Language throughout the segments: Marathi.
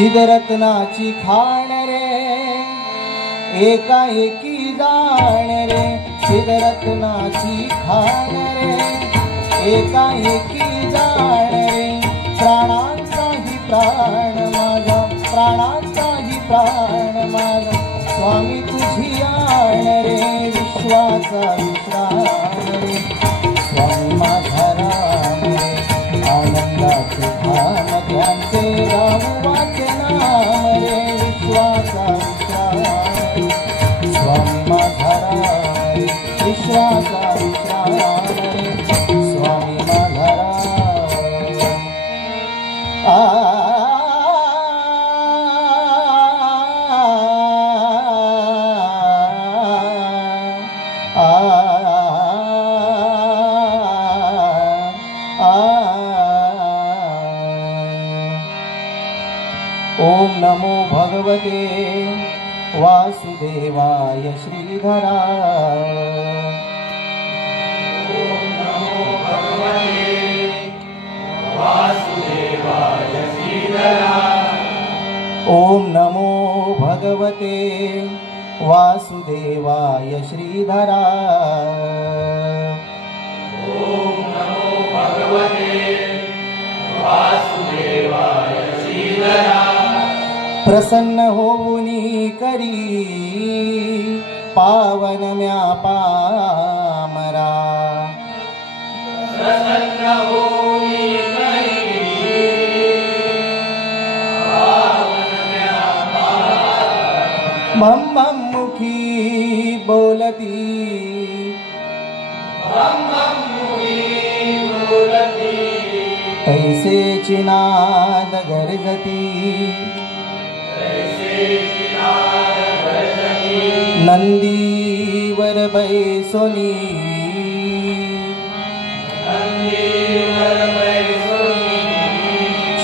चिदरत्नाची खाण रे एकाएकी जाण रे, चिदरत्नाची खाण रे एकाएकी जाण रे, प्राणांचाही प्राण माझा, प्राणांचाही प्राण माझा, स्वामी तुझी आण रे, विश्वाचा विश्राम रे, स्वामी माझा राम रे, आनंदाचे धाम त्यांचे रामवाचे नाम रे, विश्वाचा विश्राम रे, स्वामी माझा राम रे, विश्वाचा विश्राम रे, स्वामी माझा राम रे. ओम नमो भगवते वासुदेवाय श्रीधरा. ओम नमो भगवते वासुदेवाय श्रीधरा. ओम नमो भगवते वासुदेवाय श्रीधरा. ओम नमो भगवते वासुदेवाय श्रीधरा. प्रसन्न होऊनी करी पावन म्या पामरा. प्रसन्न होऊनी करी पावन म्या पामरा. भम भम मुखी बोलती, भम भम मुखी बोलती, ऐसे चिनाद गरजती, नंदीवर बैसोनी,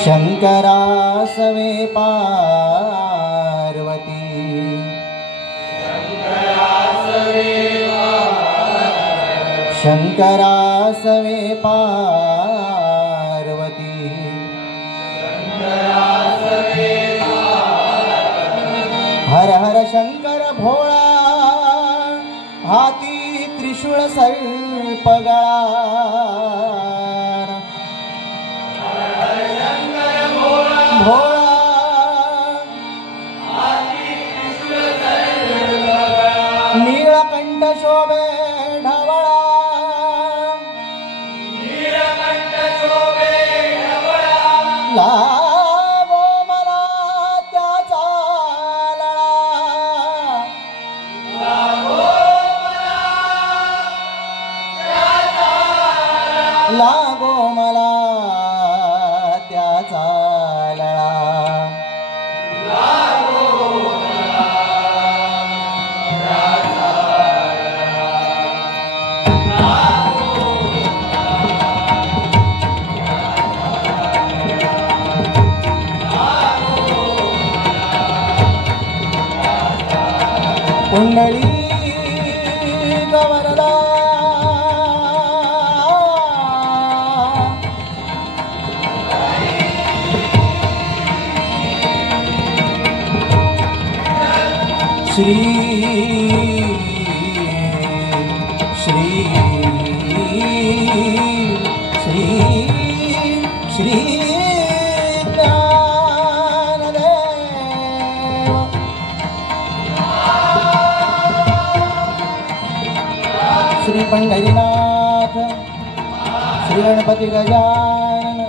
शंकरा सवे पार्वती. शंकरा सवे पार्वती. हर हर शंकर भोळा, हाती त्रिशूळ सर्प गळा. भोळा नीळकंठ शोभे ढवळा. लावो मला त्याचा कुंडली वरदा श्री श्री श्री श्री श्री पंढरीनाथ श्री गणपति गजानन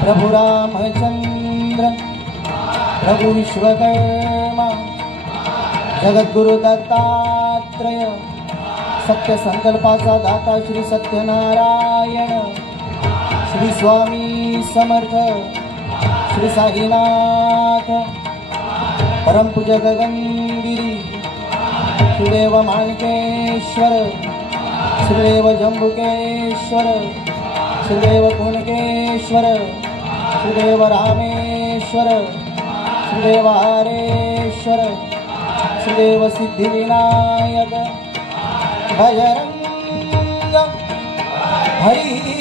प्रभु रामचंद्र प्रभु विश्वकर्मा जगद्गुरु दत्तात्रय सत्य संकल्पाचा दाता श्री सत्यनारायण श्री स्वामी समर्थ श्री साईनाथ परमपूज्य गगनगिरी श्रीदेव माणकेश्वर श्रीदेव जंबुकेश्वर श्रीदेव कुणकेश्वर श्रीदेव रामेश्वर श्रीदेव हरेश्वर श्रीदेव सिद्धिविनायक बजरंग हरि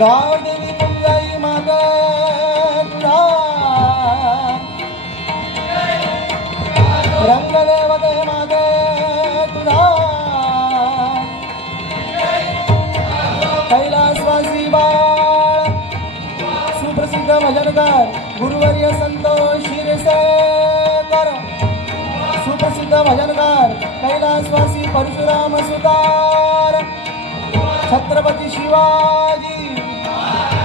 गाव देवी तुंगाई मागे तुला रंगदेवते मागे तुला कैलासवासी बाळ सुप्रसिद्ध भजनकार गुरुवर्य संतोष शिरसेकर सुप्रसिद्ध भजनकार कैलासवासी परशुराम सुतार छत्रपती शिवाजी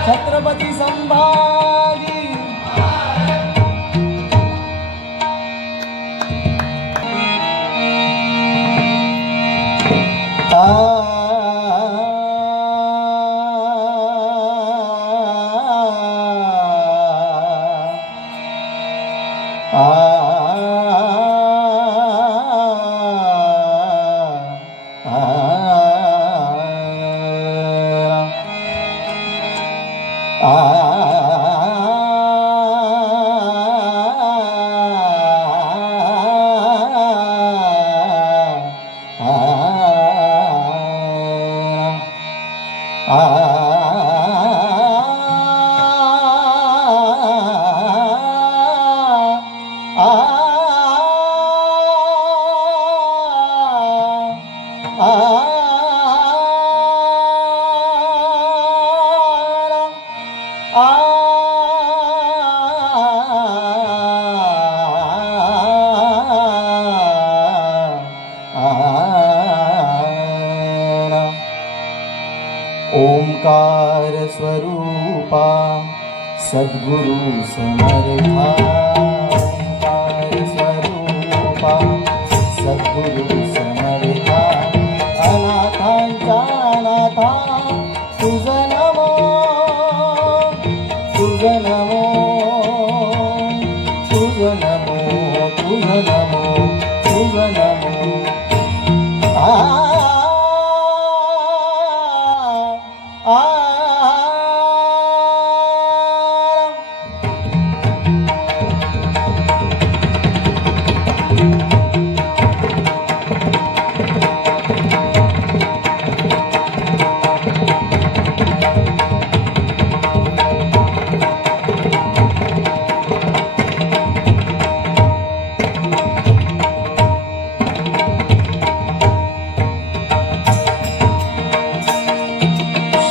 छत्रपती संभाजी ओंकार स्वरूपा सद्गुरु समर्था ओंकार स्वरूपा सद्गुरु समर्था अनाथांच्या अनाथा तुझ नमो तुझ नमो तुझ नमो तुझ नमो तुझ नमो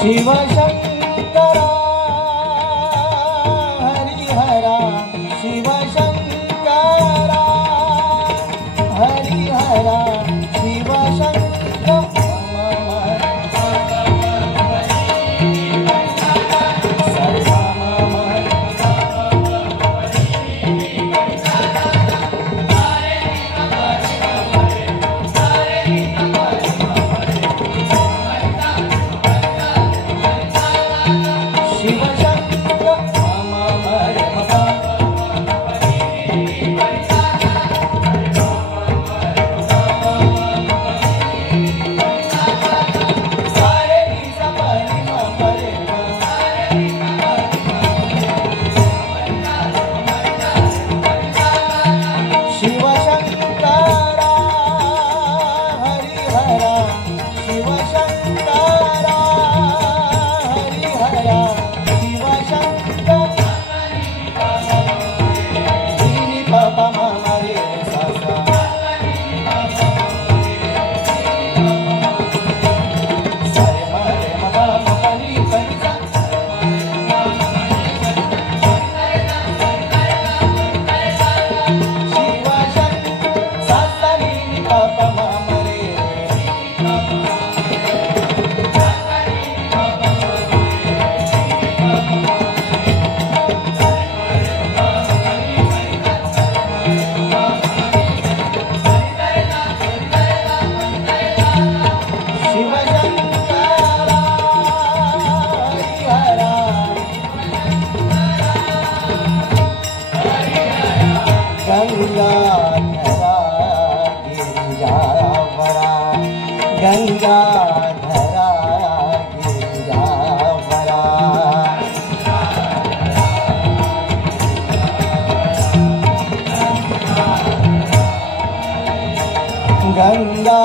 शिवशंकरा हरिहरा शिवशंकरा हरिहरा शिवशंकरा गिरिजावरा गंगाधरा गिरिजावरा गंगा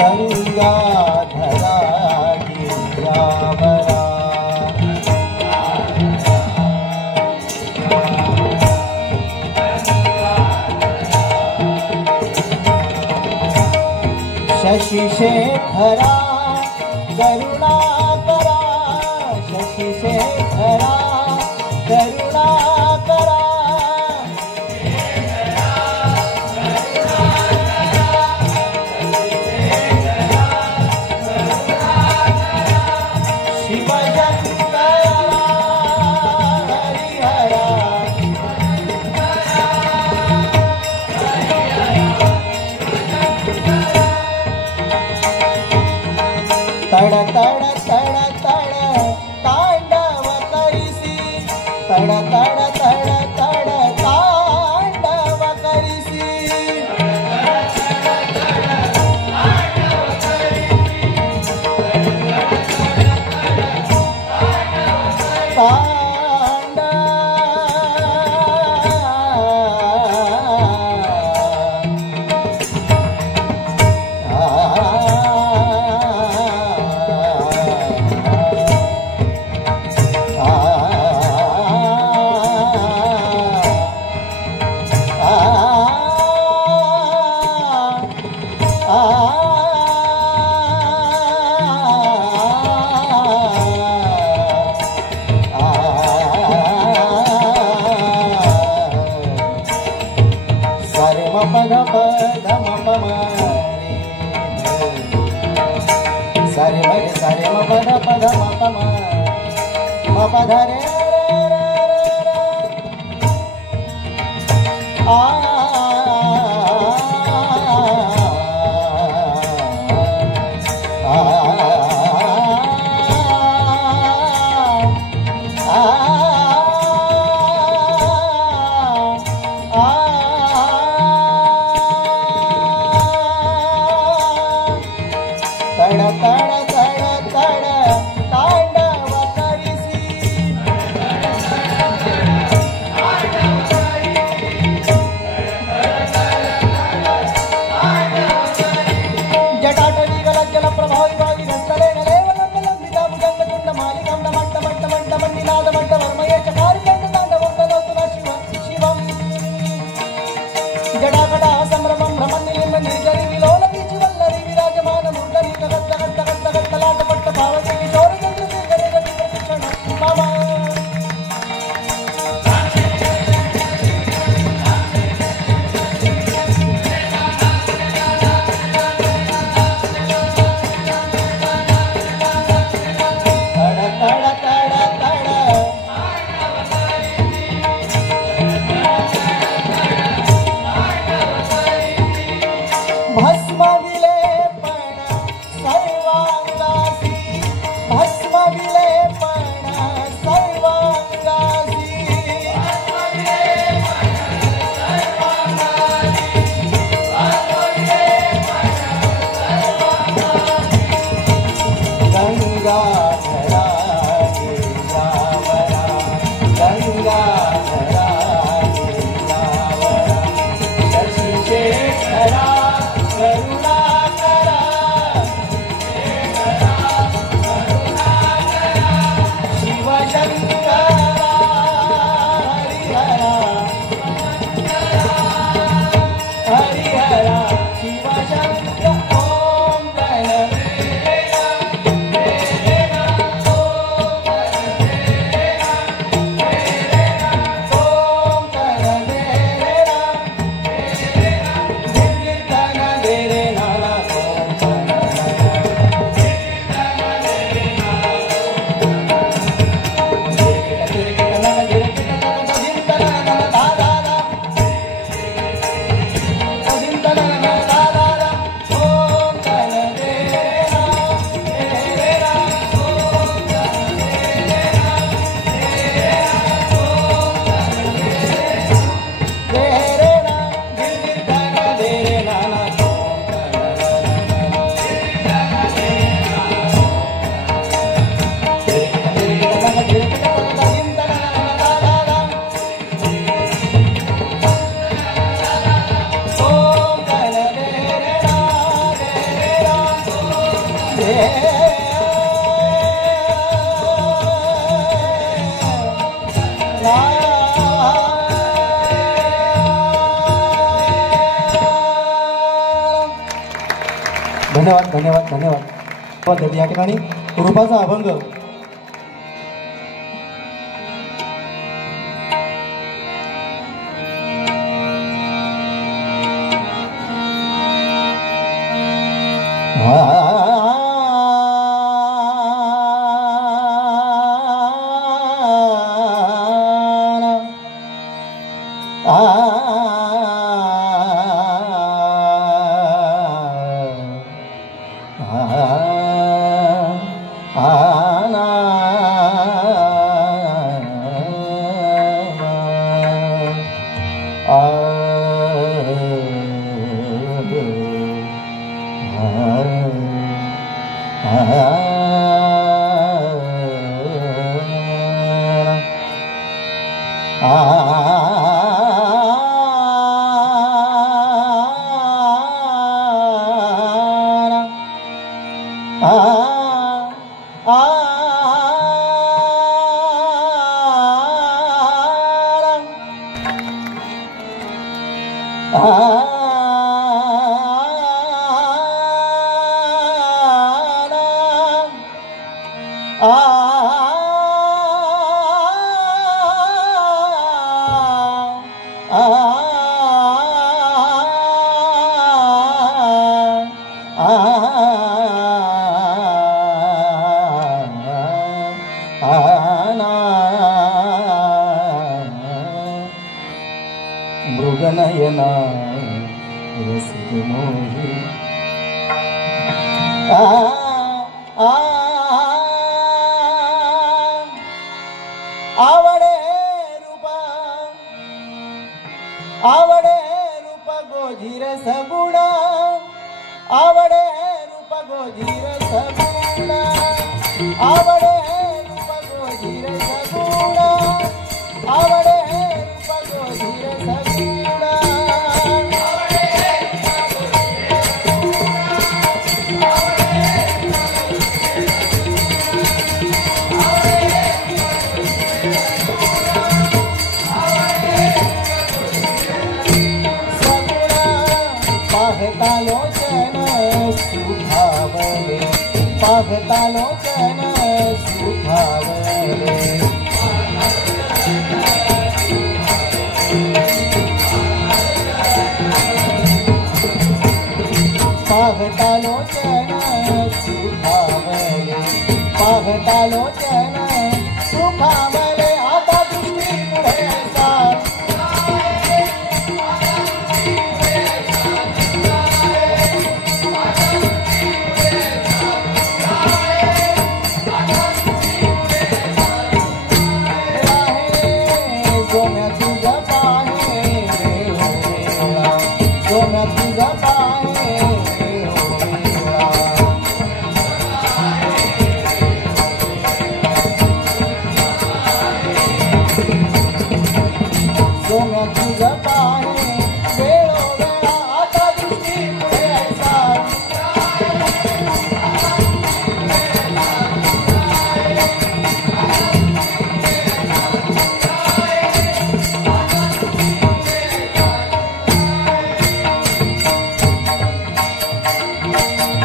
गंगाधरा गिरिजावरा शशिशेखरा करुणाकरा शशिशेखरा करुणाकरा तड़ तड़ तड़ तड़ तांडव करिसी तड़ तड़ तड़ तड़ तांडव करिसी सारे म पद पद म प म प ध रे आ तड़ तड़ तड़ तड़ तांडव करिसी जटाटवी गलज्जल प्रभाविभावि नस्तले नलेवलम्बिता भुजङ्गचूण्ड मालिकं मट्ट मट्ट मट्ट मण्डिनाद मट्ट वर्मये चकारी दण्ड ताण्डवं करोतु नः शिवम् जटाकटा संभ्रमं भ्रमन्निलिम्ब निर्जरि विलोल वीचिवल्लरि विराजमान मूर्धनि जगत् जगत् जगत् धन्यवाद धन्यवाद धन्यवाद. या ठिकाणी रूपाचा अभंग मृगनयना रसिकमोहि आवडे रूप गोधीर सगुण आवडे रूप गोधीर सगुण आवडे रूप गोधीर सगुण आवडे रूप गोधीर सगुण पाहता लोचन सुखावले पाहता लोचन सुखावले पाहता लोचन सुखावले आता दृष्टी पुढे साथ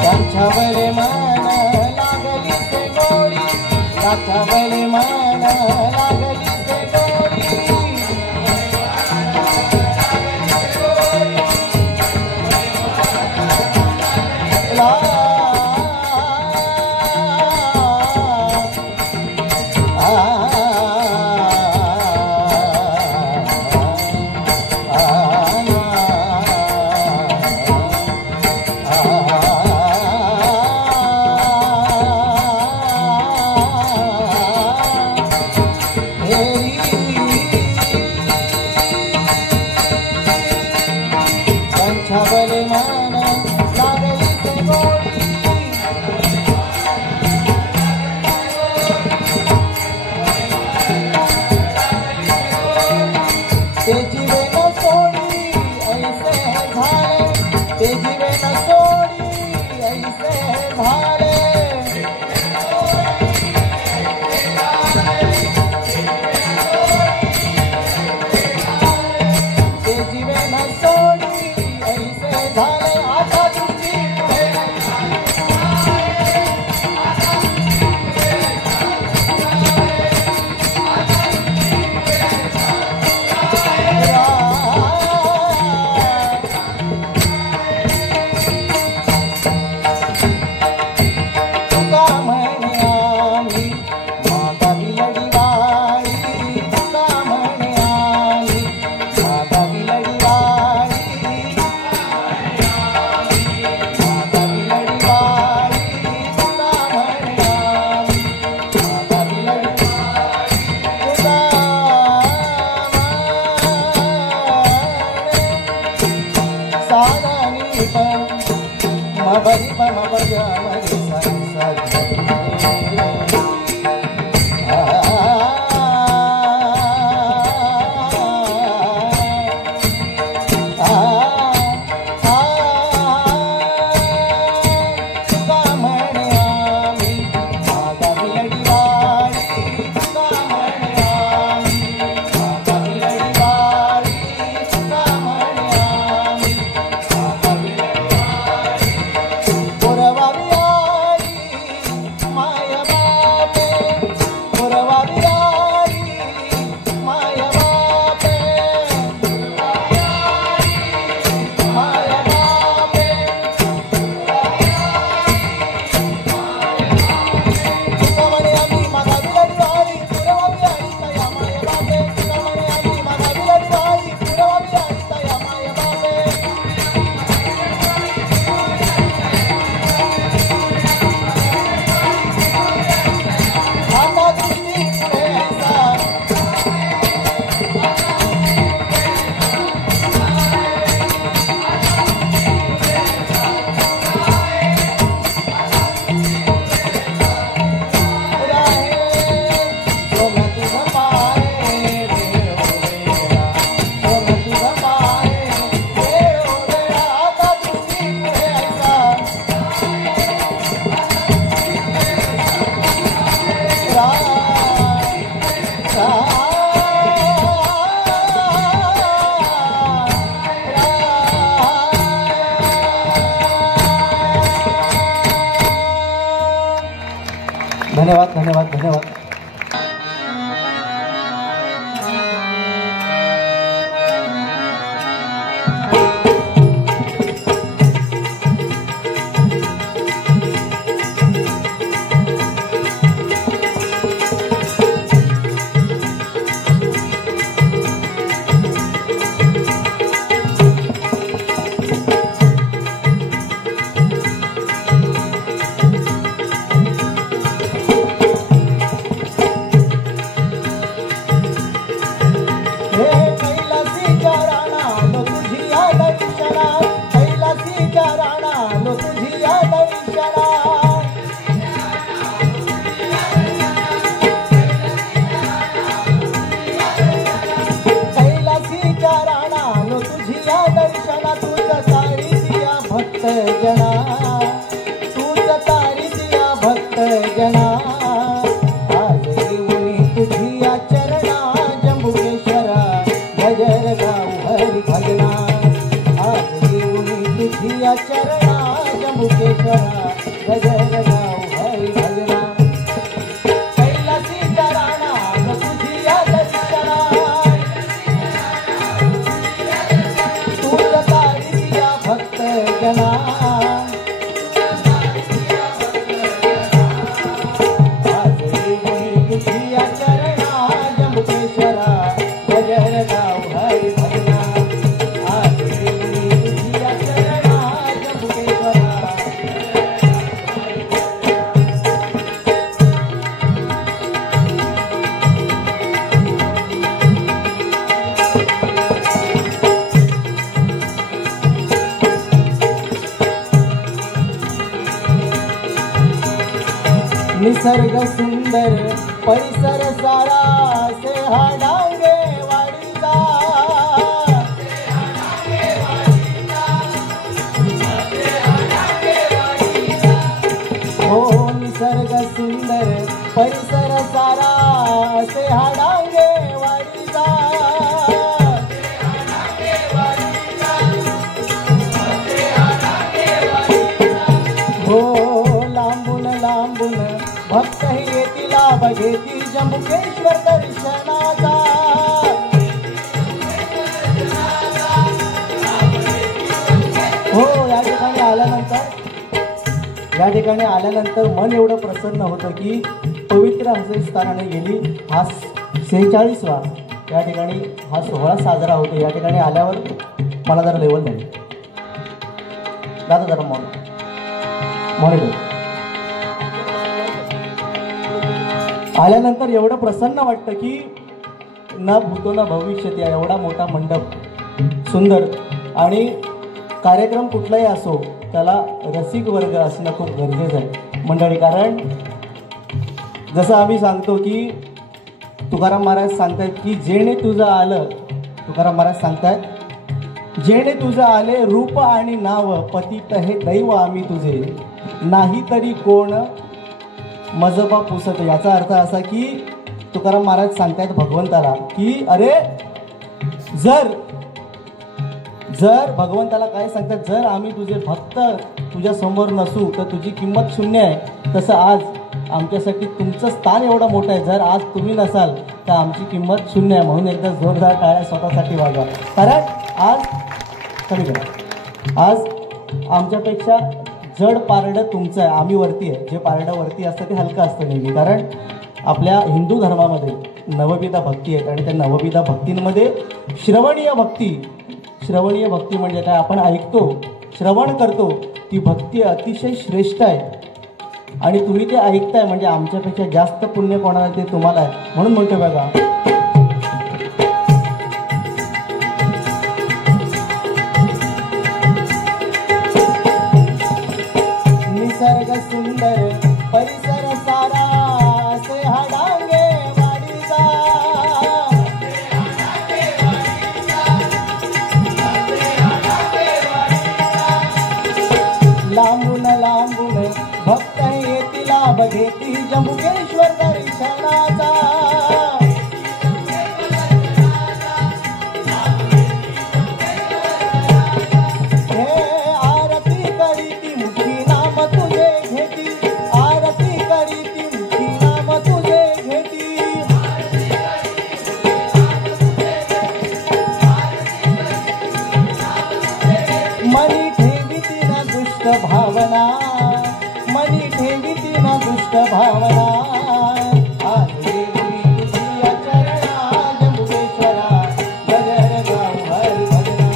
लाचावले मान लागली से गोडी लाचावले मान लागली से गोडी बरी बम बरी धन्यवाद धन्यवाद धन्यवाद. निसर्ग सुंदर परिसर सारा से हाडांगे वाडीचा हो निसर्ग सुंदर परिसर सारा से हाडांगे वाडीचा हो लांबून लांबून भक्त येतीला बघेती जंबुकेश्वर दर्शनाचा हो या ठिकाणी आल्यानंतर मन एवढं प्रसन्न होतं की पवित्र असे स्थानाने गेली. हा 46वा या ठिकाणी हा सोहळा साजरा होतो. या ठिकाणी आल्यावर मला जरा लेवल नाही दादा जरा मॉनिटर आल्यानंतर एवढं प्रसन्न वाटतं की न भूतो न भविष्यती. एवढा मोठा मंडप सुंदर आणि कार्यक्रम कुठलाही असो त्याला रसिक वर्ग असणं खूप गरजेचं आहे मंडळी. कारण जसं आम्ही सांगतो की तुकाराम महाराज सांगतायत की जेणे तुझं आलं, तुकाराम महाराज सांगतायत जेणे तुझं आले रूप आणि नाव, पतित हे दैव आम्ही तुझे, नाही तरी कोण मजबा पुसत. याचा अर्थ असा की तुकाराम महाराज सांगतायत भगवंताला की अरे जर भगवंताला काय सांगतात, जर आम्ही तुझे भक्त तुझ्या समोर नसू तर तुझी किंमत शून्य आहे. तसं आज आमच्यासाठी तुमचं स्थान एवढं मोठं आहे, जर आज तुम्ही नसाल तर आमची किंमत शून्य आहे. म्हणून एकदा जोरदार टाळ्या स्वतःसाठी वाजवा. कारण आज कमी करा, आज आमच्यापेक्षा जड पारडं तुमचं आहे, आम्ही वरती आहे. जे पारडं वरती असतं ते हलकं असतं नेहमी. कारण आपल्या हिंदू धर्मामध्ये नवविधा भक्ती आहेत आणि त्या नवविधा भक्तींमध्ये श्रवणीय भक्ती म्हणजे काय, आपण ऐकतो श्रवण करतो, ती भक्ती अतिशय श्रेष्ठ आहे. आणि तुम्ही ते ऐकताय म्हणजे आमच्यापेक्षा जास्त पुण्य कोणाला ते तुम्हाला आहे. म्हणून म्हणतो बघा, निसर्ग सुंदर परिसर सारा, असे हा डांगे वाडीचा, लांबून लांबून भक्त येतील बघेती जंबुकेश्वर दर्शनाचा, हे आरती करीती मुठी नाम तुझे घेती, आरती करीती मुठी नाम तुझे घेती, मनी ठेवीती ना दुष्ट भावना, मनी ठेवीती ना दुष्ट भावना, आज देवी तुझिया चरणा जंबुकेश्वरा, गजर गाऊ हरी भजना.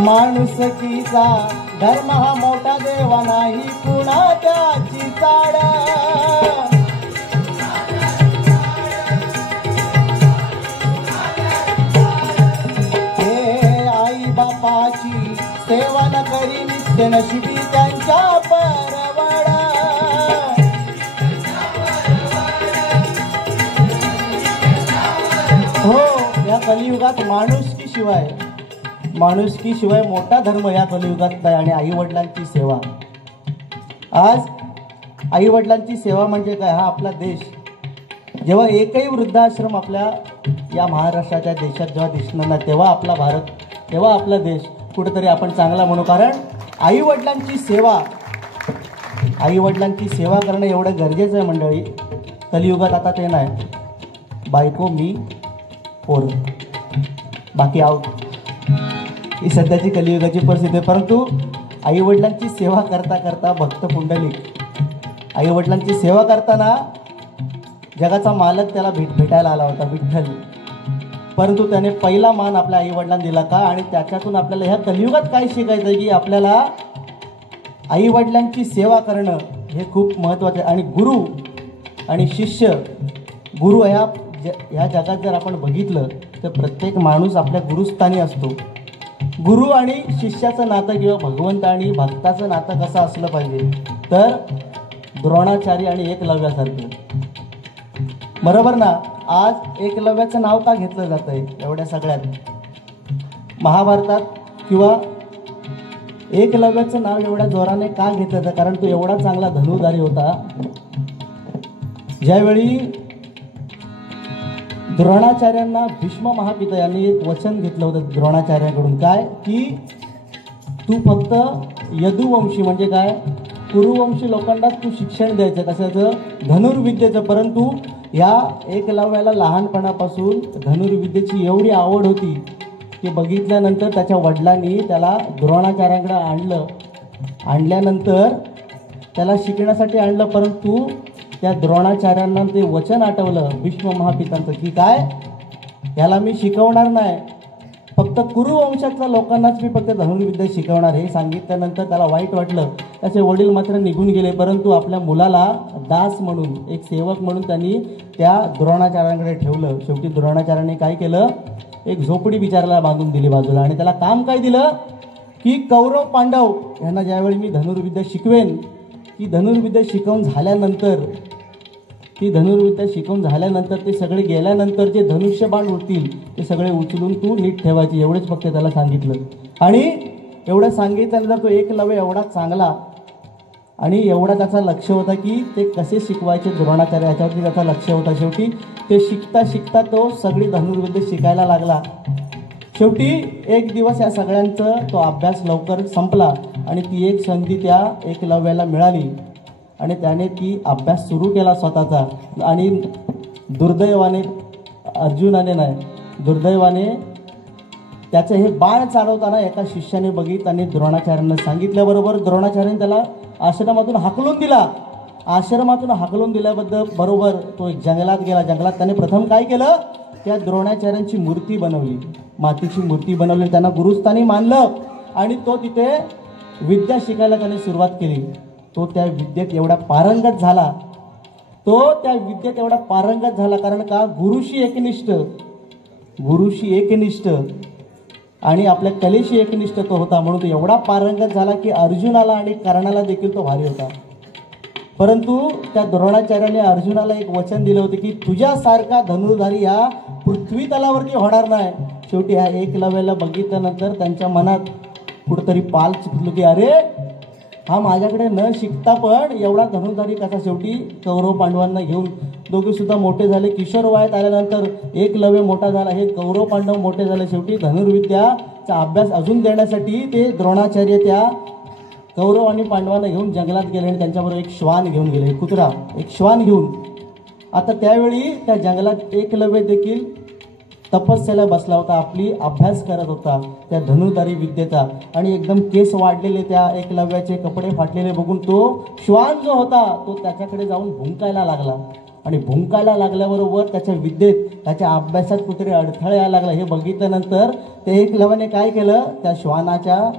माणुसकीचा धर्म हा मोठा देवा नाही कुणा त्याची चाड, हे आई बापाची सेवा न करी नित्य नशिबी त्यांच्या परवड, हो या कलियुगात माणुसकी शिवाय मोठा धर्म या कलियुगात नाही. आणि आई वडिलांची सेवा, आज आई वडिलांची सेवा म्हणजे काय, हा आपला देश जेव्हा एकही वृद्धाश्रम आपल्या या महाराष्ट्राच्या देशात जेव्हा दिसणार नाही, तेव्हा आपला भारत, तेव्हा आपला देश कुठेतरी आपण चांगला म्हणू. कारण आई वडिलांची सेवा करणं एवढं गरजेचं आहे मंडळी. कलियुगात आता ते नाही, बायको मी पोर बाकी आऊट, ही सध्याची कलियुगाची परिस्थिती आहे. परंतु आईवडिलांची सेवा करता करता भक्त पुंडलिक आईवडिलांची सेवा करताना जगाचा मालक त्याला भेटायला आला होता, विठ्ठल. परंतु त्याने पहिला मान आपल्या आईवडिलांना दिला का, आणि त्याच्यातून आपल्याला ह्या कलियुगात काय शिकायचं आहे की आपल्याला आईवडिलांची सेवा करणं हे खूप महत्त्वाचं आहे. आणि गुरु आणि शिष्य, गुरु ह्या जगात जर आपण बघितलं तर प्रत्येक माणूस आपल्या गुरुस्थानी असतो. गुरु आणि शिष्याचं नातं किंवा भगवंत आणि भक्ताचं नातं कसं असलं पाहिजे, तर द्रोणाचार्य आणि एकलव्यासारखं, बरोबर ना. आज एकलव्याचं नाव का घेतलं जातं आहे एवढ्या सगळ्यात महाभारतात, किंवा एकलव्याचं नाव एवढ्या जोराने का घेतलं जातं, कारण तो एवढा चांगला धनुर्धारी होता. ज्यावेळी द्रोणाचार्यांना भीष्म महापिता यांनी एक वचन घेतलं होतं द्रोणाचार्यांकडून, काय की तू फक्त यदुवंशी म्हणजे काय कुरुवंशी लोकांना तू शिक्षण द्यायचं, कशाचं, धनुर्विद्येचं. परंतु या एकलव्याला लहानपणापासून धनुर्विद्येची एवढी आवड होती ते बघितल्यानंतर त्याच्या वडिलांनी त्याला द्रोणाचार्यांकडे आणल्यानंतर त्याला शिकण्यासाठी आणलं, परंतु त्या द्रोणाचार्यांना ते वचन आठवलं भीष्म महापितांचं की काय, याला मी शिकवणार नाही, फक्त कुरुवंशातल्या लोकांनाच मी फक्त धनुर्विद्या शिकवणार. हे सांगितल्यानंतर त्याला वाईट वाटलं. त्याचे वडील मात्र निघून गेले, परंतु आपल्या मुलाला दास म्हणून, एक सेवक म्हणून त्यांनी त्या द्रोणाचार्यांकडे ठेवलं. शेवटी द्रोणाचार्यांनी काय केलं, एक झोपडी बिचाराला बांधून दिली बाजूला, आणि त्याला काम काय दिलं की कौरव पांडव यांना ज्यावेळी मी धनुर्विद्या शिकवेन, ती धनुर्विद्या शिकवून झाल्यानंतर ते सगळे गेल्यानंतर जे धनुष्यबाण उरतील ते सगळे उचलून तू नीट ठेवायची, एवढेच फक्त त्याला सांगितलं. आणि एवढं सांगितल्यानंतर तो एकलव्य एवढा चांगला आणि एवढा त्याचा लक्ष होता की ते कसे शिकवायचे द्रोणाचार्य याच्यावरती त्याचा लक्ष होता. शेवटी ते शिकता शिकता तो सगळी धनुर्विद्या शिकायला लागला. शेवटी एक दिवस या सगळ्यांचा तो अभ्यास लवकर संपला आणि ती एक संधी त्या एकलव्याला मिळाली आणि त्याने ती अभ्यास सुरू केला स्वतःचा. आणि दुर्दैवाने त्याचं हे बाण चालवताना एका शिष्याने बघितलं आणि द्रोणाचार्यांना सांगितल्याबरोबर द्रोणाचार्यांनी त्याला आश्रमातून हाकलून दिला. आश्रमातून हाकलून दिल्याबद्दल बरोबर तो एक जंगलात गेला. जंगलात त्याने प्रथम काय केलं, त्या द्रोणाचार्यांची मूर्ती बनवली, मातीची मूर्ती बनवली, त्यांना गुरुस्थानी मानलं आणि तो तिथे विद्या शिकायला त्याने सुरुवात केली. तो त्या विद्येत एवढा पारंगत झाला कारण का, गुरुशी एकनिष्ठ आणि आपल्या कलेशी एकनिष्ठ तो होता, म्हणून तो एवढा पारंगत झाला की अर्जुनाला आणि कर्णाला देखील तो भारी होता. परंतु त्या द्रोणाचार्याने अर्जुनाला एक वचन दिलं होतं की तुझ्यासारखा धनुर्धारी या पृथ्वी तलावरती होणार नाही. शेवटी ह्या एकलव्याला बघितल्यानंतर त्यांच्या मनात कुठंतरी पाल चुकलं की अरे हा माझ्याकडे न शिकता पण एवढा धनुर्धारी कसा. शेवटी कौरव पांडवांना घेऊन दोघे सुद्धा मोठे झाले. किशोर वयात आल्यानंतर एकलव्य मोठा झाला, हे कौरव पांडव मोठे झाले. शेवटी धनुर्विद्याचा अभ्यास अजून देण्यासाठी ते द्रोणाचार्य त्या कौरव आणि पांडवांना घेऊन जंगलात गेले आणि त्यांच्याबरोबर एक श्वान घेऊन गेले, कुत्रा, एक श्वान घेऊन. आता त्यावेळी त्या जंगलात एकलव्य देखील तपस्याला बसला होता, आपली अभ्यास करत होता त्या धनुर्धारी विद्येचा. आणि एकदम केस वाढलेले, त्या एकलव्याचे कपडे फाटलेले बघून तो श्वान जो होता तो त्याच्याकडे जाऊन भुंकायला लागला. आणि भुंकायला लागल्याबरोबर त्याच्या विद्येत, त्याच्या अभ्यासात कुठेतरी अडथळे यायला लागला. हे बघितल्यानंतर त्या एकलव्याने काय केलं, त्या श्वानाच्या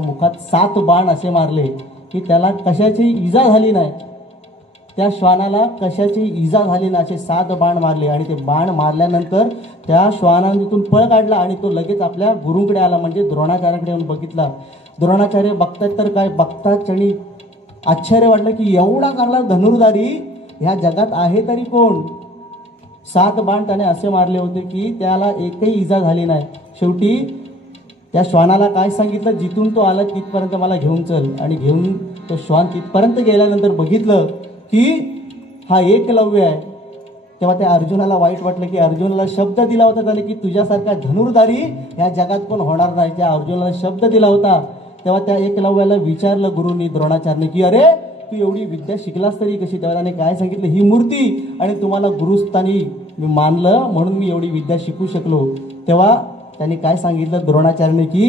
मुखात 7 बाण असे मारले की त्याला कशाची इजा झाली नाही. त्या श्वानाला कशाची इजा झाली ना, असे 7 बाण मारले. आणि ते बाण मारल्यानंतर त्या श्वानाने तिथून पळ काढला आणि तो लगेच आपल्या गुरूंकडे आला, म्हणजे द्रोणाचार्याकडे येऊन बघितला. द्रोणाचार्य बघतात तर काय बघतात आणि आश्चर्य वाटलं की एवढा चांगला धनुर्धारी ह्या जगात आहे तरी कोण. 7 बाण त्याने असे मारले होते की त्याला एकही इजा झाली नाही. शेवटी त्या श्वानाला काय सांगितलं, जिथून तो आला तिथपर्यंत मला घेऊन चल. आणि घेऊन तो श्वान तिथपर्यंत गेल्यानंतर बघितलं की हा एकलव्य आहे. तेव्हा त्या अर्जुनाला वाईट वाटलं की अर्जुनाला शब्द दिला होता त्याने की तुझ्यासारखा धनुर्धारी या जगात कोण होणार नाही. त्या अर्जुनाला शब्द दिला होता. तेव्हा त्या एकलव्याला विचारलं गुरुनी, द्रोणाचार्यने, की अरे तू एवढी विद्या शिकलास तरी कशी. तेव्हा त्याने काय सांगितलं, ही मूर्ती आणि तुम्हाला गुरुस्थानी मी मानलं म्हणून मी एवढी विद्या शिकू शकलो. तेव्हा त्यांनी काय सांगितलं द्रोणाचार्यने की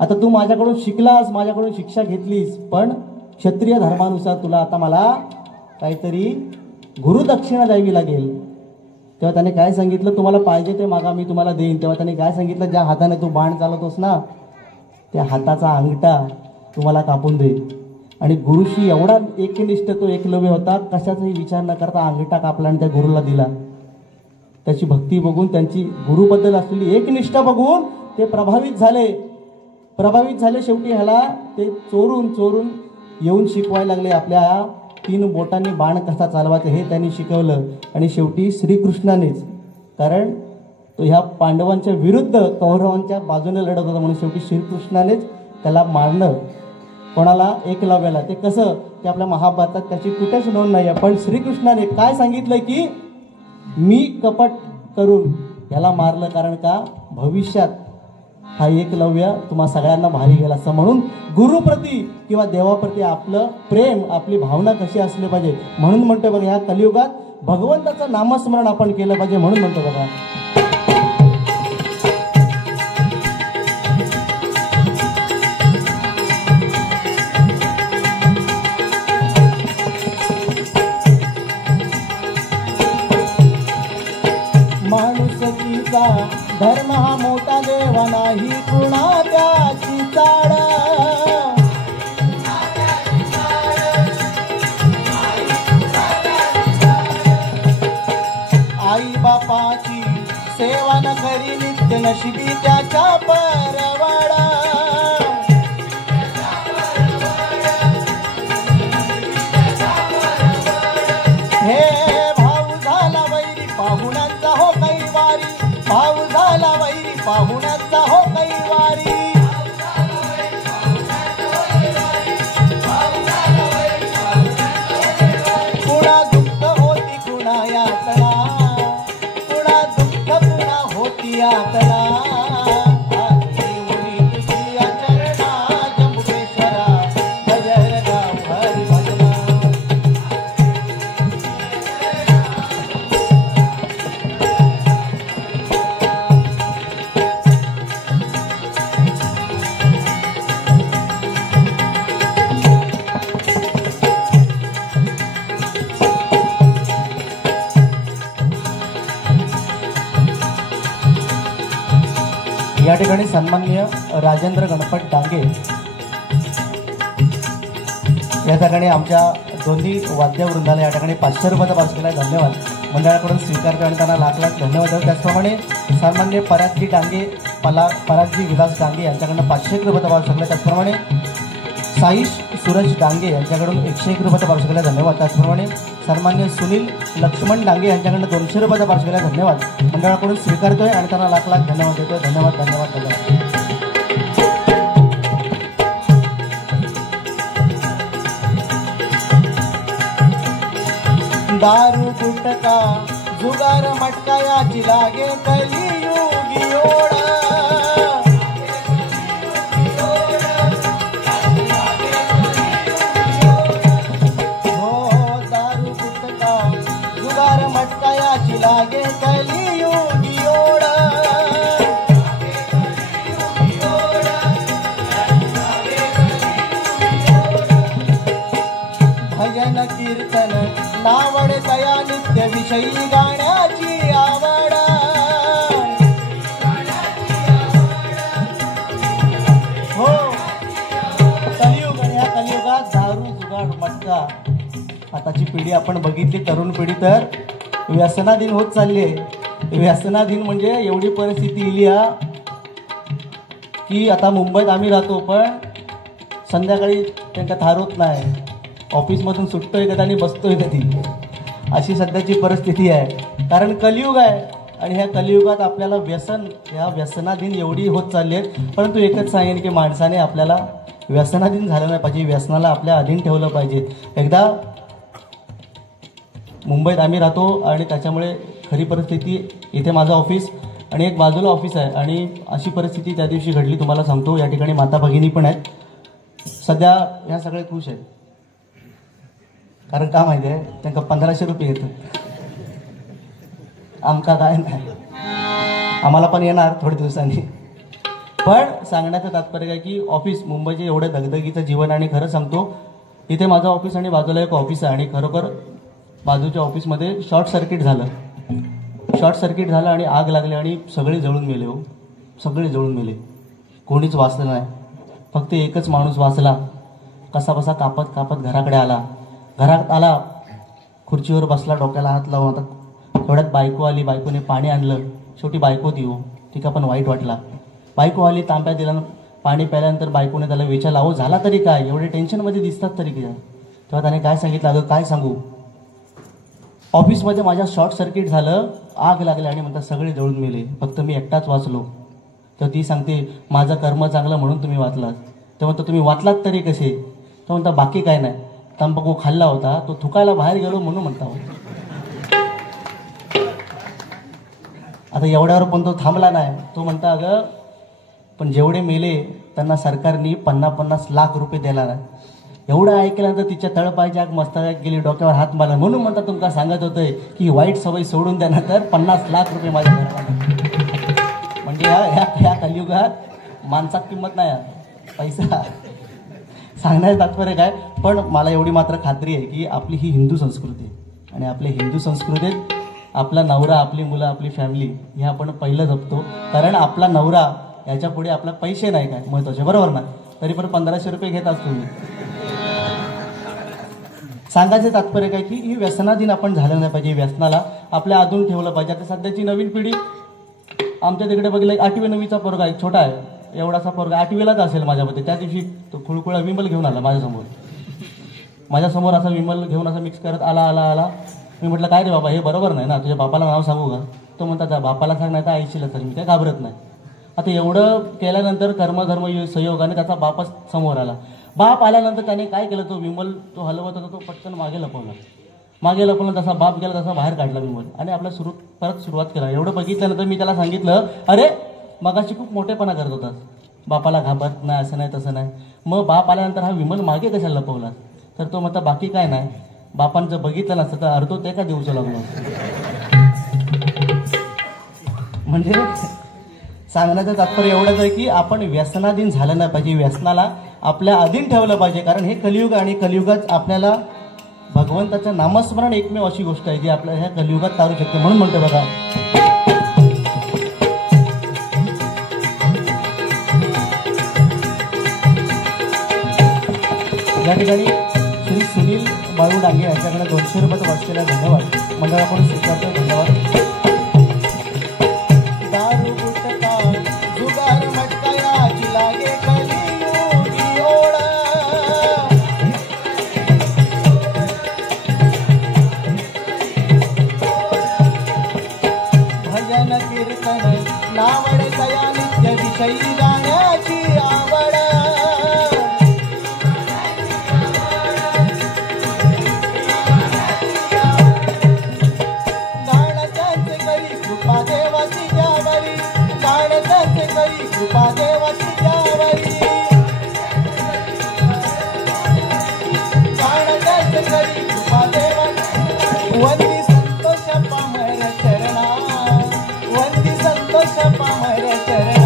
आता तू माझ्याकडून शिकलास, माझ्याकडून शिक्षा घेतलीस, पण क्षत्रिय धर्मानुसार तुला आता मला काहीतरी गुरुदक्षिणा द्यावी लागेल. तेव्हा त्याने काय सांगितलं, तुम्हाला पाहिजे ते मागा, मी तुम्हाला देईन. तेव्हा त्याने काय सांगितलं, ज्या हाताने तू बाण चालवतोस ना त्या हाताचा अंगठा तुम्हाला कापून दे. आणि गुरुशी एवढा एकनिष्ठ तो एकलव्य होता, कशाचाही विचार न करता अंगठा कापला आणि त्या गुरुला दिला. त्याची भक्ती बघून, त्यांची गुरुबद्दल असलेली एकनिष्ठा बघून ते प्रभावित झाले. शेवटी ह्याला ते चोरून येऊन शिकवायला लागले. आपल्या 3 बोटांनी बाण कसा चालवायचा हे त्यांनी शिकवलं. आणि शेवटी श्रीकृष्णानेच, कारण तो ह्या पांडवांच्या विरुद्ध कौरवांच्या बाजूने लढत होता, म्हणून शेवटी श्रीकृष्णानेच त्याला मारलं. कोणाला, एकलव्याला. ते कसं, ते आपल्या महाभारतात त्याची कुठेच नोंद नाही आहे. पण श्रीकृष्णाने काय सांगितलं की मी कपट करून याला मारलं, कारण का भविष्यात हा एकलव्य तुम्हा सगळ्यांना भारी गेला असं. म्हणून गुरुप्रती किंवा देवाप्रती आपलं प्रेम, आपली भावना कशी असली पाहिजे. म्हणून म्हणतो बघा, ह्या कलियुगात भगवंताचं नामस्मरण आपण केलं पाहिजे. म्हणून म्हणतो बघा, नशिबी त्याच्या परवाडा हे भाऊ झाला वैरी पाहुण्यांचा हो कैवारी भाऊ झाला वैरी पाहुण्यांचा हो कैवारी कुणा दुःख होती कुणा यातना कुणा दुःख कुणा होती यातना या ठिकाणी सन्माननीय राजेंद्र गणपत डांगे या ठिकाणी आमच्या दोन्ही वाद्यवृंदाला या ठिकाणी 500 रुपयाचा पास केला. धन्यवाद. मंडळाकडून स्वीकारतो आणि त्यांना लाख लाख धन्यवाद. त्याचप्रमाणे सन्माननीय परागजी डांगे परागजी विलास डांगे यांच्याकडनं 500 रुपयाचा पास केला. त्याचप्रमाणे साईश सूरज डांगे यांच्याकडून 101 रुपयाचा पास केला. धन्यवाद. त्याचप्रमाणे सन्मान्य सुनील लक्ष्मण डांगे यांच्याकडनं 200 रुपयाचा पास केला. धन्यवाद. मंडळाकडून स्वीकारतोय आणि त्यांना लाख लाख धन्यवाद देतोय. धन्यवाद धन्यवाद धन्यवाद. दारू गुटका जुगार मटका याची लागे कलियुगी ओढ लागे कलियुगी ओढ भजन कीर्तन नावड दया नित्य विषयी गाण्याची आवड हो कलियुग आणि या कलियुगात दारू जुगाड मटका आताची पिढी आपण बघितली तरुण पिढी तर व्यसनाधीन होत चालली आहे. व्यसनाधीन म्हणजे एवढी परिस्थिती इली की आता मुंबईत आम्ही राहतो पण संध्याकाळी त्यांच्या थार होत नाही. ऑफिसमधून सुटतोय कधी आणि बसतोय कधी अशी सध्याची परिस्थिती आहे. कारण कलियुग आहे आणि ह्या कलियुगात आपल्याला ह्या व्यसनाधीन एवढी होत चालली आहेत. परंतु एकच सांगेन की माणसाने आपल्याला व्यसनाधीन झालं नाही पाहिजे. व्यसनाला आपल्या अधीन ठेवलं पाहिजे. एकदा मुंबईत आम्ही राहतो आणि त्याच्यामुळे खरी परिस्थिती इथे माझं ऑफिस आणि एक बाजूला ऑफिस आहे आणि अशी परिस्थिती त्या दिवशी घडली. तुम्हाला सांगतो या ठिकाणी माता भगिनी पण आहेत. सध्या ह्या सगळे खुश आहेत कारण का माहिती आहे त्यांना 1500 रुपये येतात. आमका काय नाही. आम्हाला पण येणार थोड्या दिवसांनी. पण सांगण्याचं तात्पर्य काय की ऑफिस मुंबईचे एवढे दगदगीचं जीवन आणि खरं सांगतो इथे माझं ऑफिस आणि बाजूला एक ऑफिस आहे आणि खरोखर बाजूच्या ऑफिसमध्ये शॉर्ट सर्किट झालं आणि आग लागली आणि सगळे जळून मेले. हो सगळे जळून मेले. कोणीच वाचलं नाही. फक्त एकच माणूस वाचला. कसा बसा कापत कापत घराकडे आला. घरात आला खुर्चीवर बसला डोक्याला हात लावून. आता थोड्यात बायको आली. बायकोने पाणी आणलं. शेवटी बायको ती हो तिका पण वाईट वाटला. बायको आली तांब्या दिला पाणी प्यायल्यानंतर बायकोने त्याला विचारला अहो झाला तरी काय एवढे टेन्शनमध्ये दिसतात तरी काय. तेव्हा त्याने काय सांगितलं अगं काय सांगू ऑफिसमध्ये माझ्या शॉर्ट सर्किट झालं आग लागली आणि म्हणतात सगळे जळून मेले फक्त मी एकटाच वाचलो. तर ती सांगते माझं कर्म चांगलं म्हणून तुम्ही वाचलात. तेव्हा तुम्ही वाचलात तरी कसे. तो म्हणता बाकी काय नाही तंबाखू खाल्ला होता तो थुकायला बाहेर गेलो म्हणून म्हणता. आता एवढ्यावर पण तो थांबला नाही. तो म्हणता अगं पण जेवढे मेले त्यांना सरकारने 50-50 लाख रुपये द्यायला नाही. एवढं ऐकल्यानंतर तिच्या तळपायच्या मस्तकात गेली डोक्यावर हात मारला. म्हणून म्हणता तुमका सांगत होतंय की वाईट सवय सोडून द्यानंतर 50 लाख रुपये माझ्या घराला. म्हणजे ह्या कलियुगात माणसात किंमत नाही पैसा. सांगण्याचं तात्पर्य काय पण मला एवढी मात्र खात्री आहे की आपली ही हिंदू संस्कृती आहे आणि आपल्या हिंदू संस्कृतीत आपला नवरा आपली मुलं आपली फॅमिली हे आपण पहिलं जपतो. कारण आपला नवरा याच्या पुढे आपला पैसे नाही काय महत्वाचे बरोबर ना. तरी पण 1500 रुपये घेत असतो मी. सांगायचं तात्पर्य काय की ही व्यसनाधीन आपण झालं नाही पाहिजे. व्यसनाला आपल्या आधून ठेवलं पाहिजे. आता सध्याची नवीन पिढी आमच्या तिकडे बघितलं 8वी 9वीचा पोरगा आहे, छोटा आहे, एवढासा पोरगा 8वीलाच असेल माझ्यामध्ये. त्या दिवशी तो खुळखुळा विमल घेऊन आला माझ्यासमोर असा विमल घेऊन असा मिक्स करत आला. मी म्हटलं काय रे बाबा, हे बरोबर नाही ना, तुझ्या बापाला नाव सांगू का? तो म्हणतात त्या बापाला सांग नाही तर आईशीला सांग, मी काय घाबरत नाही. आता एवढं केल्यानंतर कर्मधर्म संयोगाने त्याचा बापच समोर आला. बाप आल्यानंतर त्याने काय केलं, तो विमल तो हलवत होता, तो पटकन मागे लपवला. तसा बाप गेला तसा बाहेर काढला विमल आणि आपला परत सुरुवात केला. एवढं बघितल्यानंतर मी त्याला सांगितलं, अरे मगाशी खूप मोठेपणा करत होतास, बापाला घाबरत नाही, असं नाही तसं नाही. मग बाप आल्यानंतर हा विमल मागे कशाला लपवला? तर तो म्हणता बाकी काय नाही, बापांचं बघितलं नसतं तर अर्धो ते का दिवस लागलो. म्हणजे सांगण्याचं तात्पर्य एवढंच आहे की आपण व्यसनाधीन झालं नाही पाहिजे, व्यसनाला आपल्या अधीन ठेवलं पाहिजे. कारण हे कलियुग आणि कलियुगात आपल्याला भगवंताचं नामस्मरण एकमेव अशी गोष्ट आहे जी आपल्या ह्या कलियुगात तारू शकते. म्हणून म्हणतो बघा, या ठिकाणी श्री सुनील बाळू डांगे यांच्याकडे 200 रुपये वाचलेला धन्यवाद. मंडळाकडून स्वीकारतो, धन्यवाद. दारू गुटखा जुगार मटका याची लागे कलियुगी ओढ, भजन कीर्तन नावड दया नित्य विषयी गाण्याची आवड, कृपा देवाची त्यावरी, कृपा देवाची त्यावरी, कृपा देवाची. वंदी संतोष पामर चरणा, वंदी संतोष पामर चरणा,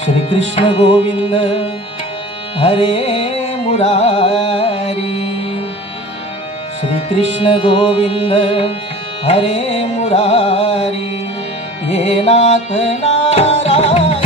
श्री कृष्ण गोविंद हरे मुरारी, श्री कृष्ण गोविंद हरे मुरारी, हे नाथ नारायण.